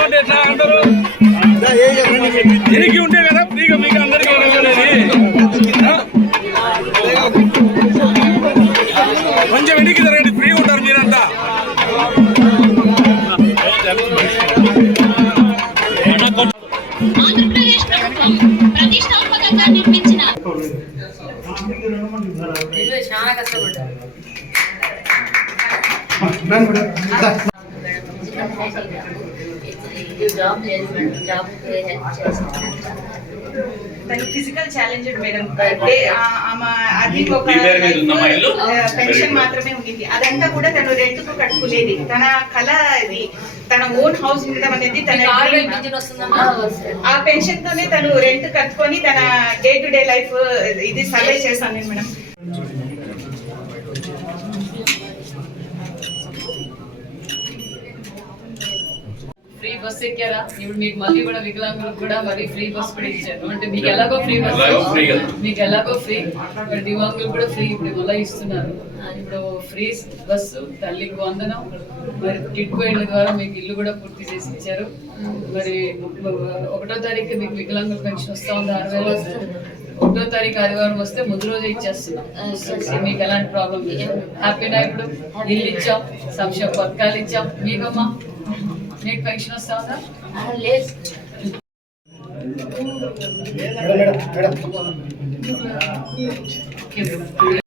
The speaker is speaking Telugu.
అంటే ఎట్లా అంటారు? తిరిగి ఉంటే కదా ఫ్రీగా మీకు అందరికీ కొంచెం వెనక్కి జరగండి, ఫ్రీగా ఉంటారు మీరంతా. ఆంధ్రప్రదేశ్ ప్రభుత్వం ప్రతిష్టాత్మకంగా నిర్మించిన చాలా కష్టపడ్డారు. ఫిజికల్ ఛాలెంజ్ మేడం, అది ఒక పెన్షన్ మాత్రమే ఉండింది. అదంతా కూడా తను రెంట్ కు కట్టుకునేది. తన కళ అది, తన ఓన్ హౌస్ ఉండడం అనేది తన ఆ పెన్షన్ తోనే తను రెంట్ కట్టుకొని తన డే టు డే లైఫ్ ఇది సర్వే చేశాను నేను మేడం. Free bus ఎక్కారా? ఇప్పుడు మీకు మళ్ళీ కూడా వికలాంగులకు కూడా మరి ఫ్రీ బస్ కూడా ఇచ్చారు. అంటే మీకు ఎలాగో ఫ్రీ బస్, మీకు ఎలాగో ఫ్రీ, మరి దివ్యాంగులకు కూడా ఫ్రీ ఇప్పుడు మళ్ళీ ఇస్తున్నారు. ఇప్పుడు ఫ్రీ బస్సు, తల్లికి వందనం, మరి టిడ్కో ఇళ్ళ ద్వారా మీకు ఇల్లు కూడా పూర్తి చేసి ఇచ్చారు. మరి 1వ తారీఖు మీకు వికలాంగుల పెన్షన్ వస్తా ఉంది 6,000. 1వ తారీఖు ఆదివారం వస్తే ముందు రోజే ఇచ్చేస్తున్నాం. మీకు ఎలాంటి ప్రాబ్లం లేదు. హ్యాపీనా? ఇప్పుడు ఇల్లు ఇచ్చాం, సంక్షేమ పథకాలు ఇచ్చాం. మీకమ్మా నీకు పెన్షన్ వస్తా ఉందా? లేదు.